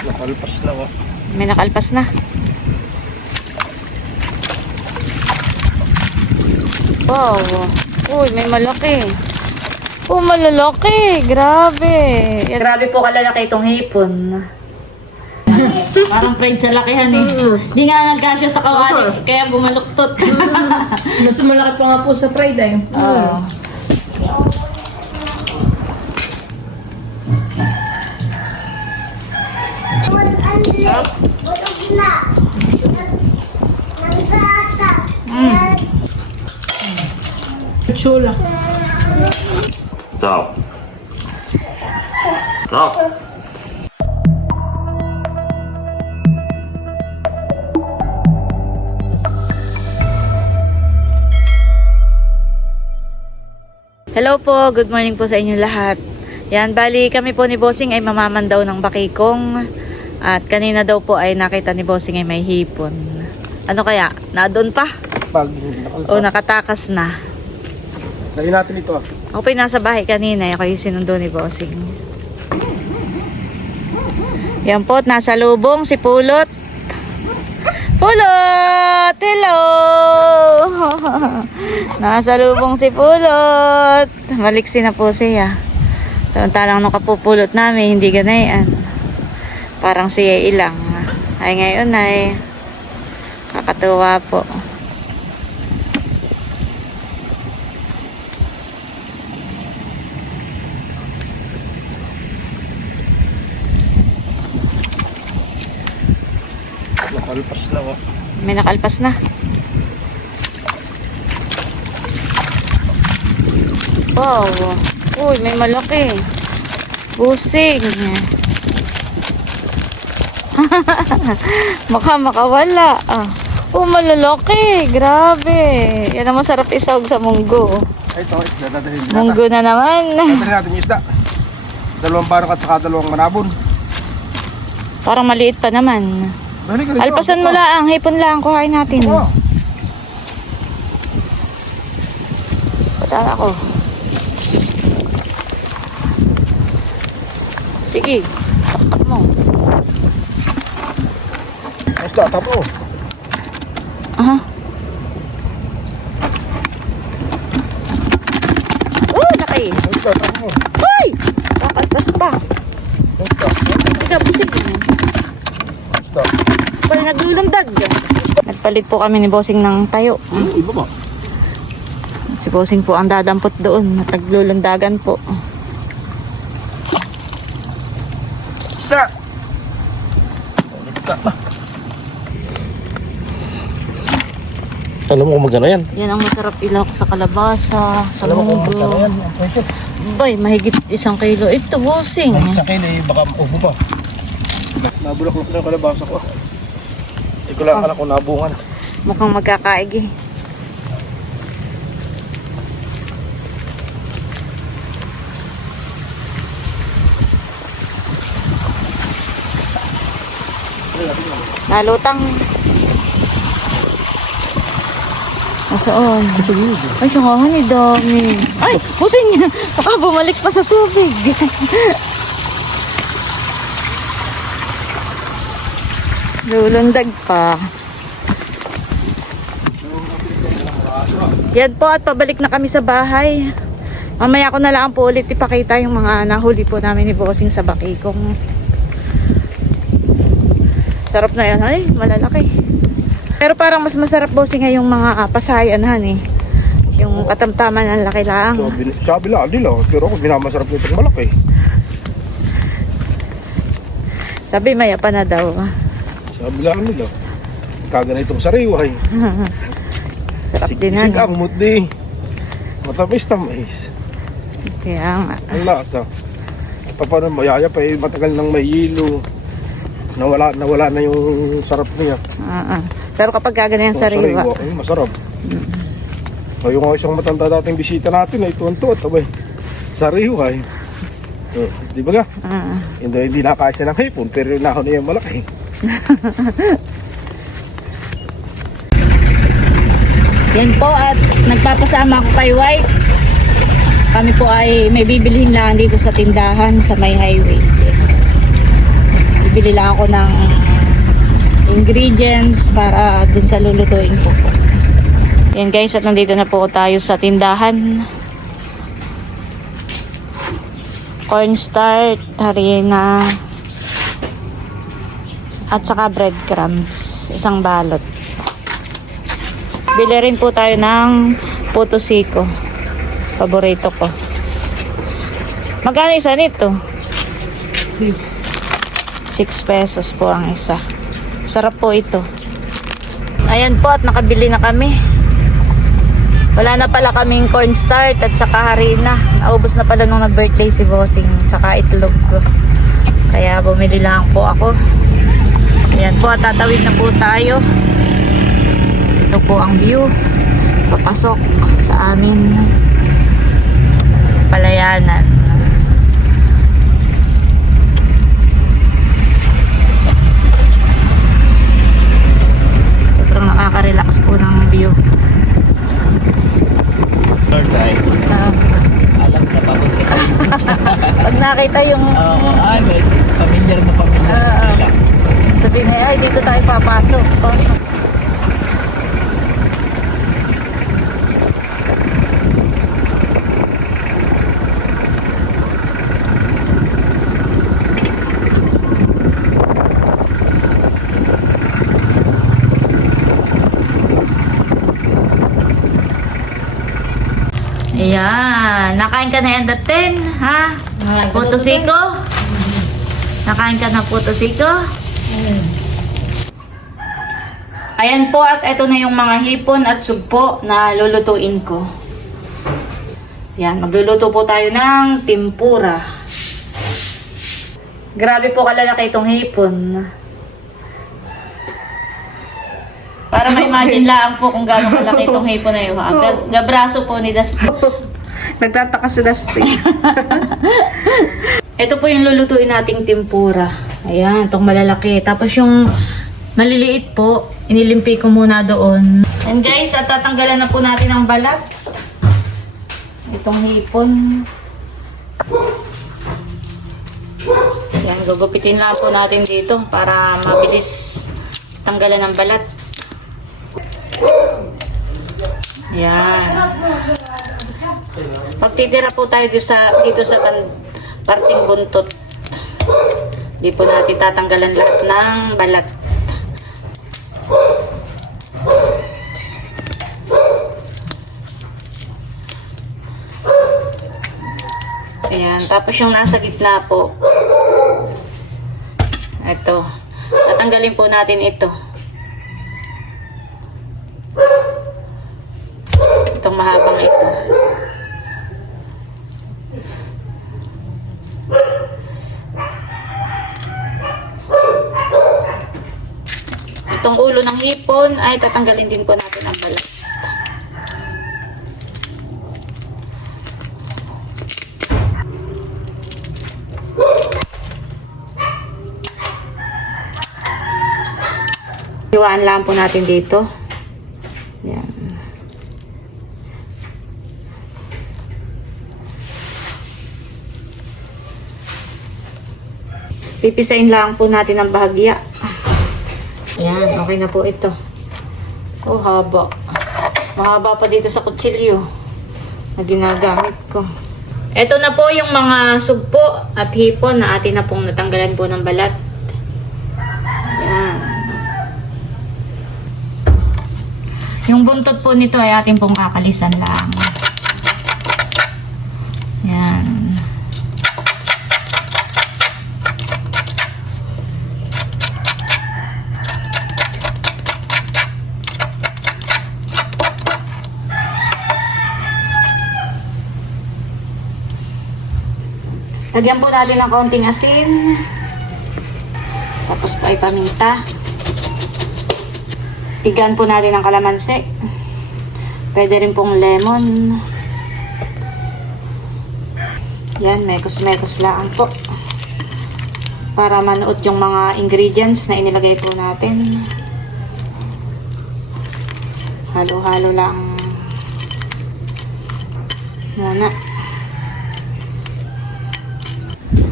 Nakalpas na oh. May nakalpas na. Wow. Uy, may malaki. Oh, malalaki. Grabe. Grabe po kalalaki itong hipon. Parang fried sa lakihan eh. Di nga nagkasya sa kawali, kaya bumaluktot. Mas malaki pa nga po sa pride eh. Oo. Chula. Ciao. Ciao. Hello po, good morning po sa inyo lahat. Yan, bali kami po ni Bossing ay mamaman daw ng bakikong. At kanina daw po ay nakita ni Bossing ay may hipon. Ano kaya? Nadoon pa? Pag. O nakatakas na? Dali natin ito ah. Ako pa yung nasa bahay kanina, ako yung sinundo ni Bossing. Yan po, nasa lubong si Pulot. Pulot! Hello! nasa lubong si Pulot. Maliksi na po siya. Samantalang nung kapupulot namin, hindi ganayan. Parang siya ilang. Ay ngayon ay kakatuwa po. Nakalpas na oh. May nakalpas na. Wow. Uy, may malaki. Busing. Baka makawala. Ah. Oh, malalaki. Grabe. Yan ang masarap isawag sa munggo. Ito, isda. Natin. Munggo na naman. Dadalhin natin yung isda. Dalawang barok at saka dalawang manabon. Parang maliit pa naman. Alpasan mo lang. Hipon lang. Kuhain natin. Oo. Pataan ako. Sige. Taktak mo. Isda, tapo. Aha. Oh, laki. Isda, tapo mo. Hoy! Kakaltas pa. Isda. Ika, busig. Isda. Pala naglulundag. Nagpalit po kami ni Bossing ng tayo. Hmm, iba ba? Si Bossing po ang dadampot doon. At naglulundagan po. Isda. Ulit ka. Alam mo kung magano yan? Yan ang masarap ilaw sa kalabasa, sa Alam mo kung yan? Ang presyo. Bay, mahigit isang kilo. Ito, Bossing. Kahit sa kilo, eh, baka ubo pa. Nabulaklak na yung kalabasa ko. Hindi ko lang alam kung nabungan. Mukhang magkakaig eh. Nalutang. Nasaan? Sa gilid. Ay, sangahan ni dami. Ay, pusing niya. Baka bumalik pa sa tubig. Lulundag pa. Yan po at pabalik na kami sa bahay. Mamaya ko na lang po ulit ipakita yung mga nahuli po namin ni Bossing sa Bakikong. Sarap na yan. Ay, malalaki. Pero parang mas masarap Bossing yung mga uh, pasayan han eh. Yung katamtaman ng laki lang. Sabi, sabi lang, di lang. Pero ako minamasarap nitong malaki. Sabi maya pa na daw. Sabi lang nila. Kaga na itong sariway. Sarap din Sik han. ang mutdi. Matamis tamis. Kaya nga. Ang lasa. Paano mayaya pa eh, matagal nang may hilo. Nawala, nawala na yung sarap niya. Ah. Pero kapag gaganyan Itong sa sariwa. ay, masarap. So, yung isang matanda dating bisita natin ay tuwan-tuwa. Abay, sariwa eh. Oh, di ba nga? Ah, ah. Hindi, hindi nakasya ng hipon, pero yung nahon niya malaki. Yan po at nagpapasama ako kay White. Kami po ay may bibilihin lang dito sa tindahan sa may highway. bibili lang ako ng ingredients para dun sa lulutuin ko po. Yan guys, at nandito na po tayo sa tindahan. Cornstarch, harina, at saka breadcrumbs. Isang balot. Bili rin po tayo ng potosiko. Paborito ko. Magkano isa nito? 6 pesos po ang isa. Sarap po ito. Ayan po at nakabili na kami. Wala na pala kaming cornstarch at saka harina. Naubos na pala nung nag-birthday si Bossing. Saka itlog ko. Kaya bumili lang po ako. Ayan po at tatawid na po tayo. Ito po ang view. Papasok sa amin. Palayanan. Sobrang nakaka-relax po ng view. Lord Ah, alam na sa iyo. pag nakita yung ay, may familiar na familiar Ah, ah. sila. Sabihin na, ay dito tayo papasok. Oh. Ayan. Nakain ka na yan datin, ha? Potosiko? Nakain ka na potosiko? Ayan po at ito na yung mga hipon at sugpo na lulutuin ko. Yan, magluluto po tayo ng tempura. Grabe po kalalaki itong hipon. Para ma-imagine lang po kung gaano kalaki itong hipon na yun. ha? Ga- Gabraso po ni Dusty. Nagtataka si Dusty. Ito po yung lulutuin nating tempura. Ayan, itong malalaki. Tapos yung maliliit po, inilimpi ko muna doon. And guys, at tatanggalan na po natin ang balat. Itong hipon. Ayan, gugupitin lang po natin dito para mabilis tanggalan ng balat. Ayan. Pagtitira po tayo dito sa, dito sa parting buntot. Di po natin tatanggalan lahat ng balat. Ayan. Tapos yung nasa gitna po. Ito. Tatanggalin po natin ito. Itong mahabang ito. Itong ulo ng hipon ay tatanggalin din po natin ang balat. Iwaan lang po natin dito. Yan. Pipisain lang po natin ang bahagya. Okay na po ito. Oh, haba. Mahaba pa dito sa kutsilyo na ginagamit ko. Ito na po yung mga sugpo at hipon na atin na pong natanggalan po ng balat. Yan. Yung buntot po nito ay atin pong kakalisan lang. Yan. Lagyan po natin ng konting asin. Tapos po ay paminta. Tigan po natin ng kalamansi. Pwede rin pong lemon. Yan, mekos-mekos lang po. Para manuot yung mga ingredients na inilagay po natin. Halo-halo lang muna.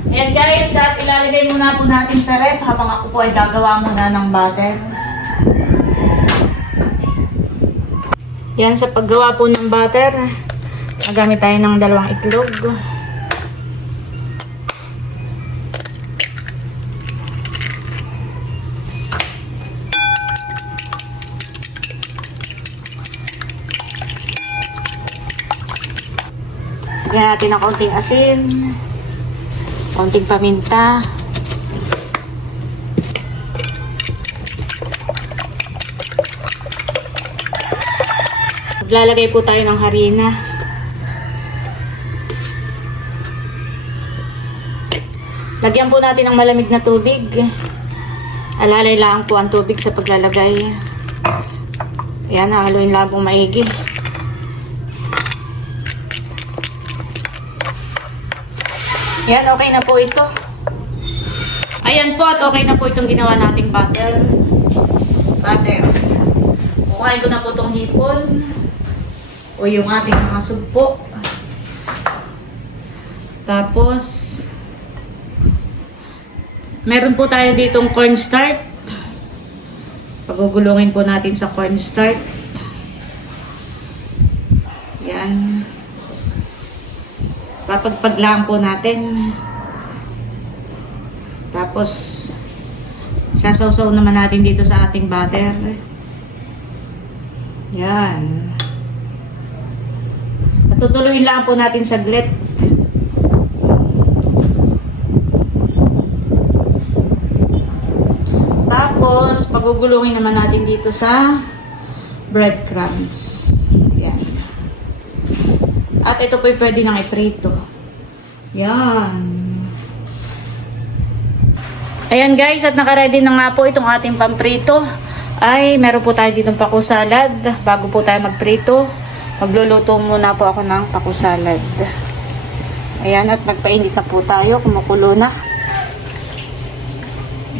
Ayan guys, at ilalagay muna po natin sa rep habang ako po ay gagawa muna ng butter. Yan, sa paggawa po ng butter, magamit tayo ng dalawang itlog. Lagyan natin ng konting asin, konting paminta, Maglalagay po tayo ng harina. Lagyan po natin ng malamig na tubig. Alalay lang po ang tubig sa paglalagay. Ayan, haluin lang pong maigi. Ayan, okay na po ito. Ayan po at okay na po itong ginawa nating butter. Butter. Kukain ko na po itong hipon o yung ating mga sugpo. Tapos, meron po tayo ditong cornstarch. Pagugulungin po natin sa cornstarch. Yan. Papagpag lang po natin. Tapos, sasawsaw naman natin dito sa ating butter. Yan. Patutuloyin lang po natin saglit. Tapos, pagugulungin naman natin dito sa breadcrumbs. Yan. At ito po pwede nang iprito. Yan. Ayan guys, at nakaready na nga po itong ating pamprito. Ay, meron po tayo dito paku salad. Bago po tayo magprito, magluluto muna po ako ng paku salad. Ayan, at magpainit na po tayo. Kumukulo na.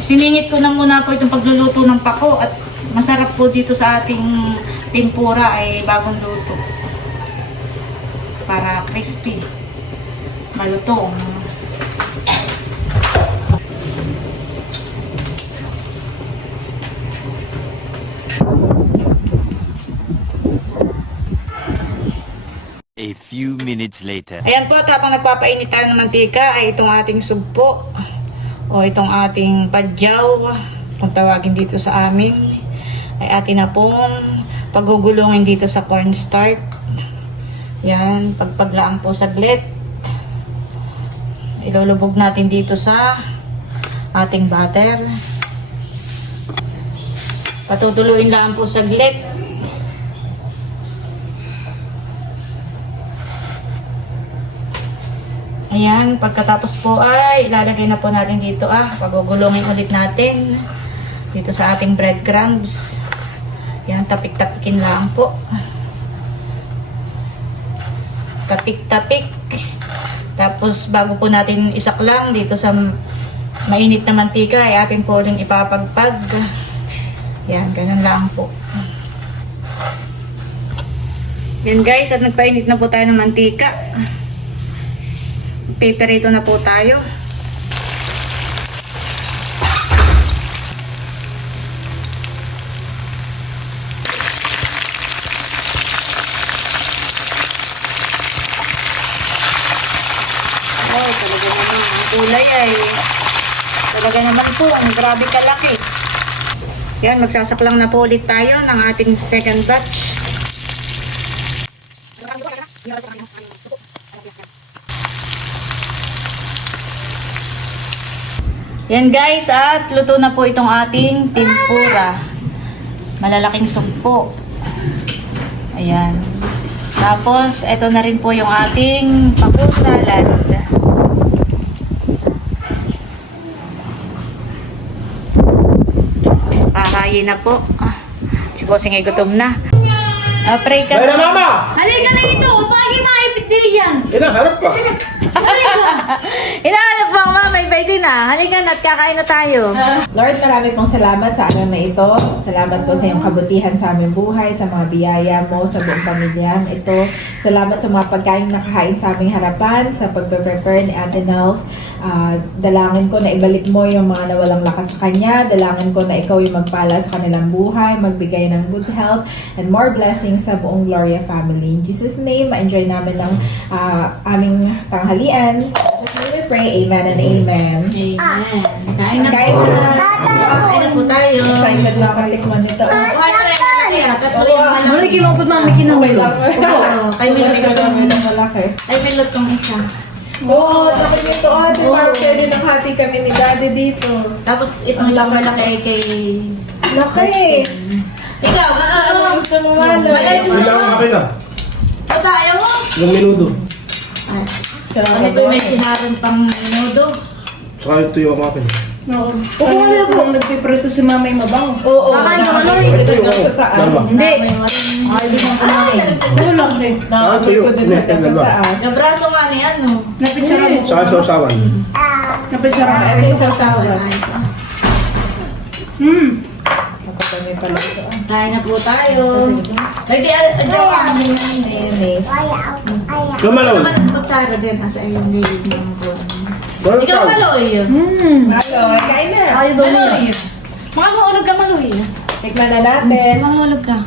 Siningit ko na muna po itong pagluluto ng pako at masarap po dito sa ating tempura ay bagong luto. Para crispy. Malutong. A few minutes later. Ayan po, at habang nagpapainit tayo ng mantika ay itong ating sugpo o itong ating padyaw kung tawagin dito sa amin ay atin na pong pagugulungin dito sa cornstarch. Yan, pagpaglaan po saglit. Ilulubog natin dito sa ating butter. Patutuluin lang po saglit. Ayan, pagkatapos po ay ilalagay na po natin dito ah, pagugulungin ulit natin dito sa ating breadcrumbs. Yan, tapik-tapikin lang po. Tapik-tapik. Tapos bago po natin isaklang dito sa mainit na mantika ay atin po rin ipapagpag. Yan, ganun lang po. Yan guys, at nagpainit na po tayo ng mantika. Paperito na po tayo. Kulay ay talaga naman po. Ang grabe kalaki. Yan, magsasaklang na po ulit tayo ng ating second batch. Yan guys, at luto na po itong ating tempura. Malalaking sugpo. Ayan. Tapos, ito na rin po yung ating paku Kahayin na po. Ah, si Bossing ay gutom na. Ah, pray ka na. mama! Halika na dito! Huwag pagi maipit din yan! Ina, harap ka. Halika! Inahanap mo ang mamay, pwede na. Halika na at kakain na tayo. Lord, marami pong salamat sa araw na ito. Salamat po sa iyong kabutihan sa aming buhay, sa mga biyaya mo, sa buong pamilyang ito. Salamat sa mga pagkain na nakahain sa aming harapan, sa pagpe-prepare ni Ate Nels. Ah, dalangin ko na ibalik mo yung mga nawalang lakas sa kanya. Dalangin ko na ikaw yung magpala sa kanilang buhay, magbigay ng good health, and more blessings sa buong Gloria family. In Jesus' name, ma-enjoy namin ng ah, aming tanghalian. Name we pray. Amen and amen. Amen. Kain na Kain po. na. Kain na po tayo. Excited na kalikman nito. Kumain na tayo kasi ah. Tatlo yung malaki. Malaki mo po mami kinahulog. Oo. Kay Milot Ikaw kong namin ang malaki. Kay Milot kong isa. Oo, laki nito ate. Parang pwede naghati kami ni daddy dito. Tapos itong isang malaki ay kay... Laki! Ikaw, ano? Gusto mo malo? Malay gusto Kailangan mo? na kayo na. Ito, ayaw mo? Yung minudo. Ay, Kami po may sinaran pang nudo. Saka yung tuyo ang akin. Oo. Oo, ano po? Nagpipreso si mamay mabango. Oo. Kakain ka ano eh? Ito yung sa taas. Hindi. Ay, di mo kumain. Kulang rin. Ah, Nakapoy tuyo. ko din Hindi, ito sa dalawa. taas. Yung braso nga ni ano. Napitsara mo. Sa usawan. Napitsara mo. Ay, sa usawan. Ay, Hmm. Napatami pala ito. ah. Kain na po tayo. Pwede, adyo ka. Mayonnaise. Kamalaw. Ito ka ng kutsara din. Asa yung buwan. Walang Ikaw maloy. Malo, kain na. Ay, maloy. Mga maulog ka maloy. Tikman na natin. Mga maulog ka.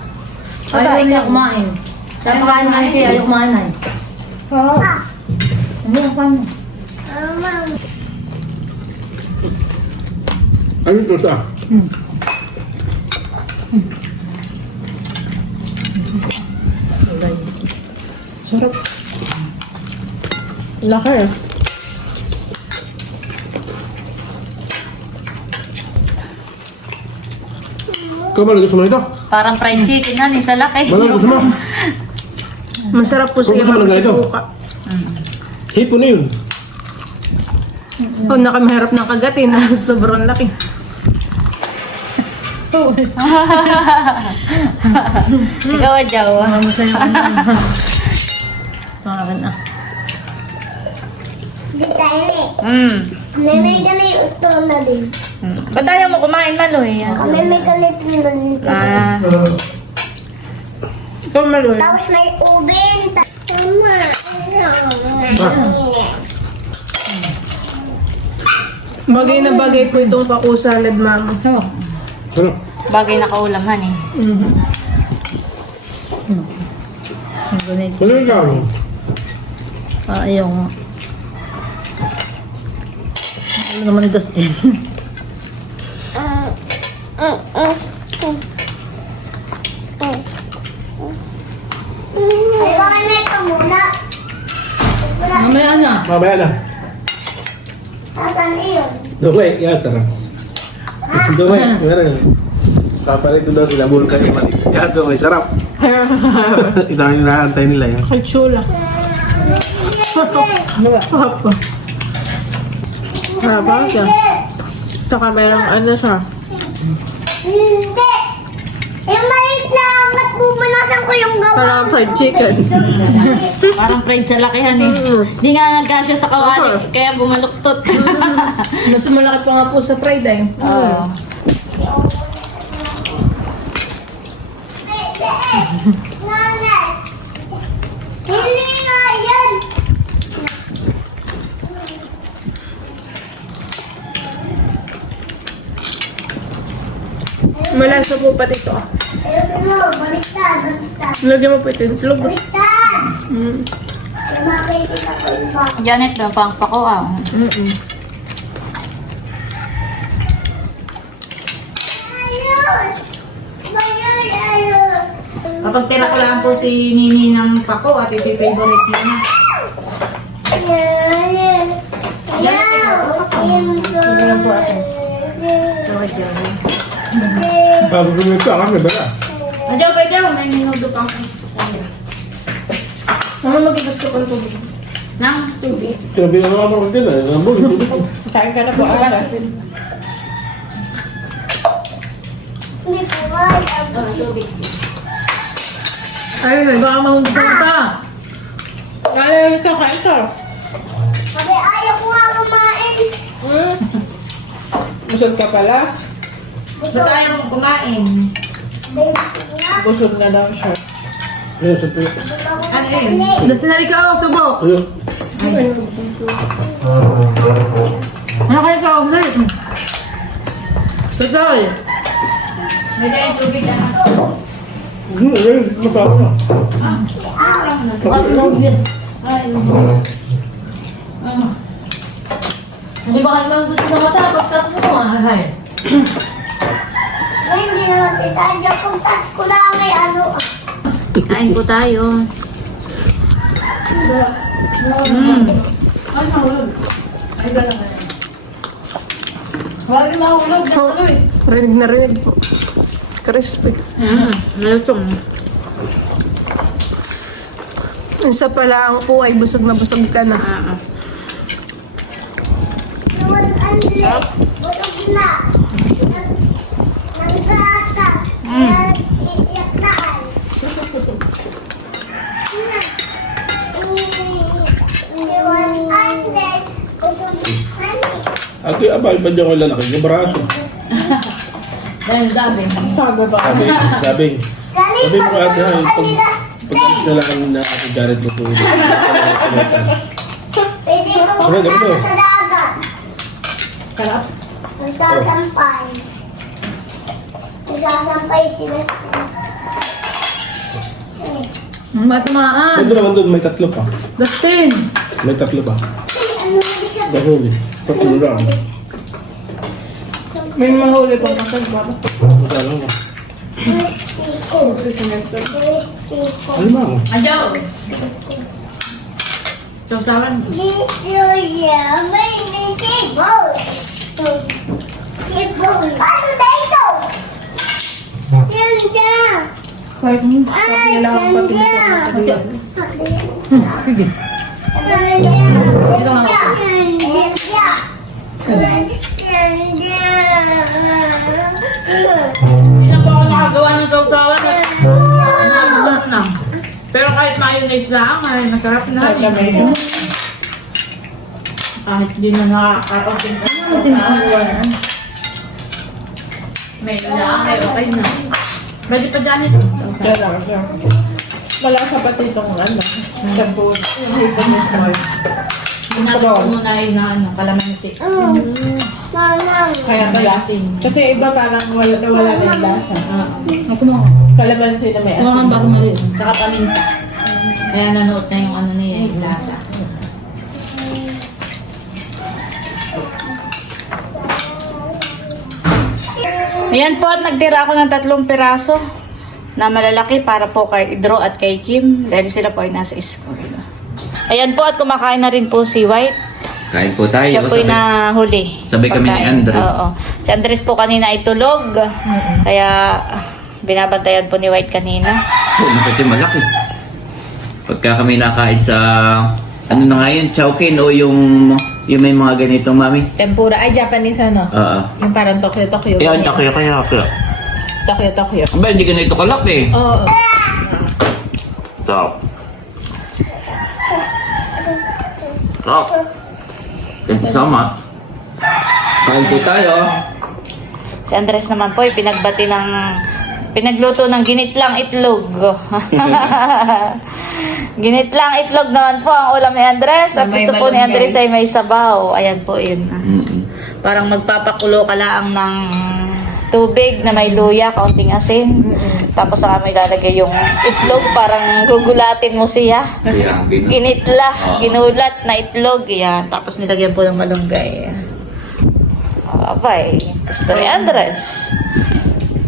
Ayaw niya kumain. Napakain nga kayo, ayaw kumain ay. Oo. Ano ang paano? Ano ito sa? Sarap. Laki. Kamalaw gusto mo ito? Parang fried chicken ni sa laki. Malang gusto mo? Masarap po Kung siya gusto mo na ito. magsusuka. Hipo na yun. Oh, nakamahirap ng kagatin. Sobrang laki. Ikaw, Adjaw. Pangalan ah. Mm. May may ganit ito na din. Ba't ayaw mo kumain, Maloy? Kami may ganit na din. Ah, Ikaw maloy. Tapos may ubin. Tama. Bagay na bagay po itong paku salad, ma'am. Ano? bagay na kaulam, han eh. Ang ganit. Ano yung gawin? Ah, ayaw nga. Ano naman ni Dustin? Mamaya na. Mamaya na. Asan iyon? Dumay, yan, sarap. Dumay, meron. Kapalit daw sila, bulkan yung mati. Yan, dumay, sarap. Ito ang inaantay nila yan. Ay, chula. Hapa. Hapa siya. Saka merong ano siya. Hindi. Yung maliit na ba't bubanasan ko yung gawa? Parang fried chicken. Parang fried sa lakihan eh. Hindi nga nagkasya sa kawali, kaya bumaluktot. Mas malaki pa nga po sa fried eh. Oo. Nanas. Hindi nga yan. Malasa po pati ito. Mo, baliktad, baliktad. Lagyan mo po ito yung itlog. Baliktad. Mm. Janet daw, pang pako ah. Mm-mm. Ayos. Ayos, ayos. Kapag tira ko lang po si Nini ng pako at ito yung favorite niya. Po. Bago kumito, kami bala. Adyo, pwede ako, may minudo pang Mama, magigas ka pa ito. Nang tubig. Sinabi na naman ako din, eh. Nambol, tubig ko. Kain ka na po ata. Hindi ko alam. Oh, tubig. Ay, baka mahundog ka pa. Kaya ito, kain ka. Sabi, ay, Busog ka pala. Gusto tayo kumain. Busog na daw siya. Ayun, siyempre. Ano yun? Nasanali ka ako, subo. Ayun. Ano kayo ka ako sa'yo? Tutoy. May tayo tubig na. Hmm, ayun, matapos na. Hindi ba kayo magugusto sa mata? Pagtas mo, aray. Ay, Hindi naman tita. Diyan kung tas ko lang ay ano. Kain po tayo. Huwag yung mahulog na tuloy. Rinig na rinig po. Crispy. Mm, malutong. Isa pala ang po ay busog na busog ka na. Ah, ah. Ang lit. Butog na. Nagsaka. Kaya iiyak na ay. Naman ang lit. Butog na lit. Ate, abay, ba dyan ko lalaki? Yung braso. Dahil dami. Sabi ba? Sabi, sabi. Sabi mo ate, sa ay, pag, pag na lang ang na ate Jared luto. Pwede kong Ano, ganito? kasama sa dagat. Sarap. Magsasampay. Magsasampay sila. Matamaan. Nandun naman doon, may tatlo pa. Dustin. May tatlo pa. Ano? Dahuli. Tatlo lang. May mahuli pang kasal ba? Masala mo. Kristiko. Kristiko. Ano ba mo? Ayaw. Sausawan. Dito yan, may nitibo. Tibo. Ano dito? Yan dyan. Kahit Ay, Hindi na po ako nakagawa ng sausawan. Lahat na. Pero kahit mayonnaise lang, ay masarap na. Kahit na may Kahit di na nakakaroting ka. Ano tinakuhan? May lang, ay okay na. Pwede pa dyan ito. Diyan lang siya. Malasa pati itong ano. Shampoo. Yung hipon ni Smart. Ginagawa ko muna ay na ano, kalamansi. Mamang. Kaya malasing. Kasi iba parang wala na wala na yung lasa. Ah, Ako mo. Kalamansi na may kang asin. bago mali. Tsaka paminta. Kaya nanood na yung ano niya, yung lasa. Ayan po at nagtira ako ng tatlong piraso na malalaki para po kay Idro at kay Kim dahil sila po ay nasa school. Ayan po at kumakain na rin po si White. Kain po tayo. Siya po ay sabay- nahuli. sabay kami ni. Andres. Oo. Si Andres po kanina ay tulog. Kaya binabantayan po ni White kanina. Oh, yung malaki. Pagka kami nakain sa... Ano na nga yun? Chowkin o yung... Yung may mga ganitong mami? Tempura. Ay, Japanese ano? Oo. Yung parang Tokyo-Tokyo. Eh, ang kaya kaya kaya. Tokyo-Tokyo. Aba, hindi ganito kalaki. Oo. Stop. Stop. Thank you so much. Kain po tayo. Si Andres naman po ay pinagbati ng pinagluto ng ginitlang itlog. ginitlang itlog naman po ang ulam ni Andres. Ang gusto po ni. Andres ay may sabaw. Ayan po yun. Mm-mm. Parang magpapakulo ka lang ng tubig na may luya, kaunting asin. Tapos saka may lalagay yung itlog, parang gugulatin mo siya. Kaya, gino- Ginitla, ginulat na itlog. Yan. Tapos nilagyan po ng malunggay. Abay, gusto ni Andres.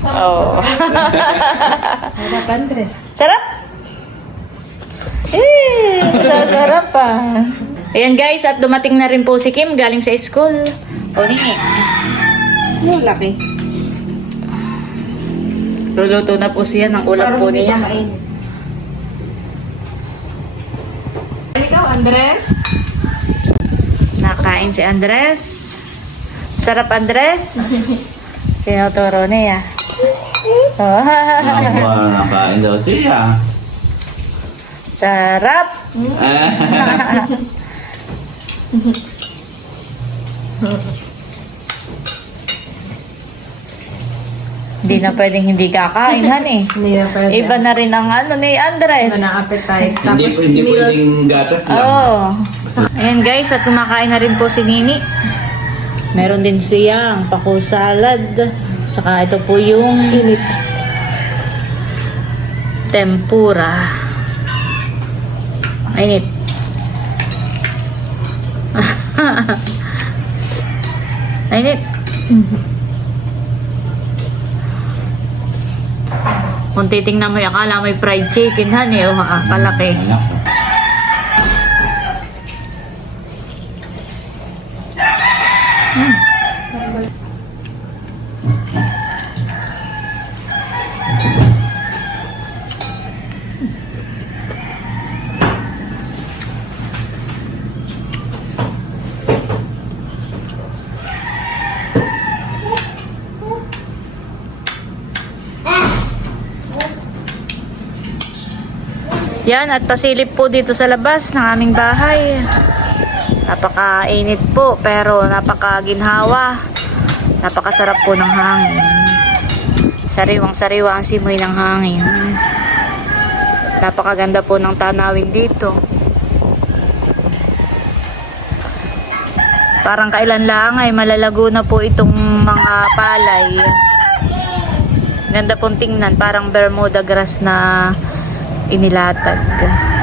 Oh. Sarap, Andres. Sarap! Eh, masarap pa. Ayan guys, at dumating na rin po si Kim galing sa school. O ni, Yung laki. Luluto na po siya ng ulam po niya. Ikaw, Andres? Nakain si Andres. Sarap Andres. Tinuturo niya. Oh, nakain daw siya. Sarap! Hindi na pwedeng hindi kakain, han eh. Hindi na pwede. Iba na rin ang ano ni Andres. Iba na appetite. Hindi, Tapos, hindi nil- pwedeng gatas lang. Oo. Oh. Ayan guys, at kumakain na rin po si Nini. Meron din siyang paku salad. Saka ito po yung tempura. Ainit. Ainit. Kung titingnan mo yung akala may fried chicken, han eh. Oh, kalaki. Anak Yan, at pasilip po dito sa labas ng aming bahay. Napakainit po, pero napakaginhawa. Napakasarap po ng hangin. Sariwang sariwa ang simoy ng hangin. Napakaganda po ng tanawin dito. Parang kailan lang ay malalago na po itong mga palay. Ganda pong tingnan, parang Bermuda grass na inilatag.